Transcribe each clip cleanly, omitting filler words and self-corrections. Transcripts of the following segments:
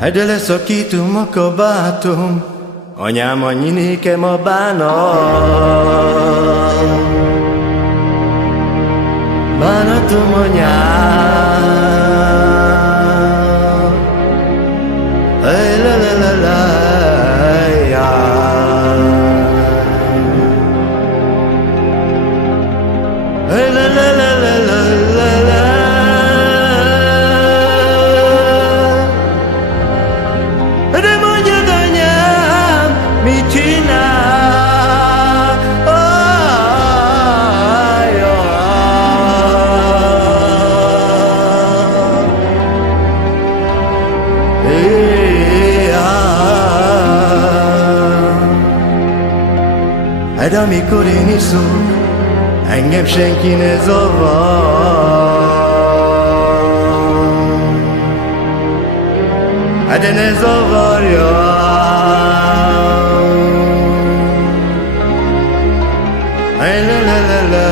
De leszakítom a kabátom, anyám, annyi nékem a bánat. Bánatom, anyám, hey, la la la la, hey, la la la la la la la. De mondjad, anyám, mit csinál? De amikor én iszom, engem senki ne zavar. De ne zavarja. La la la la,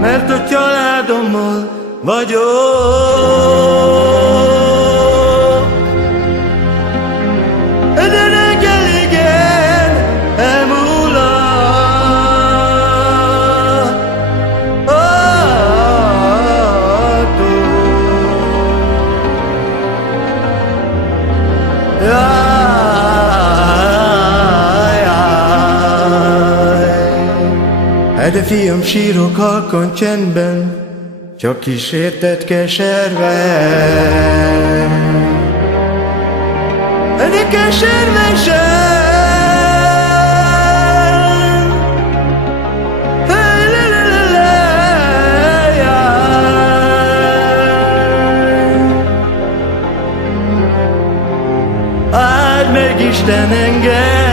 mert a családommal vagyok. De reggel igen elmúlott. De fiam, sírok halkan csendben, csak kísérted keserven. De keservesen, hey, la la la la, áld meg Isten engem.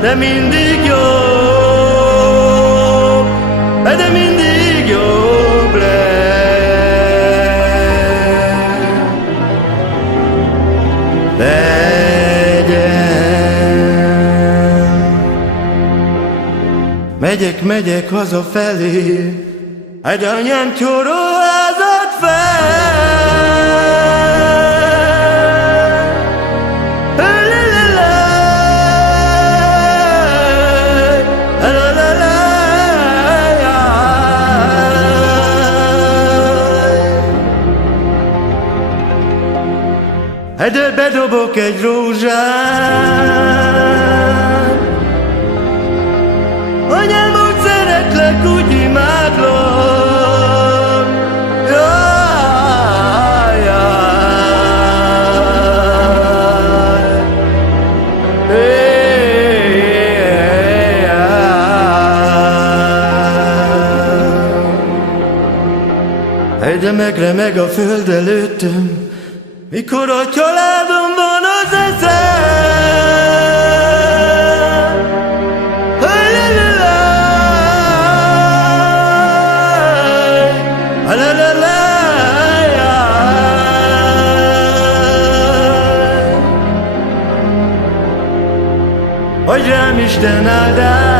De mindig jobb, de mindig jobb legyen. Megyek hazafelé, egy anyám csoróházat fel. De bedobok egy rózsát, anyám, úgy szeretlek, úgy imádlak. Jaj, jaj. De megremeg a föld előttem, mikor a családomban az eszem. Hey, la la la, la la la, hogy rám Isten áldás.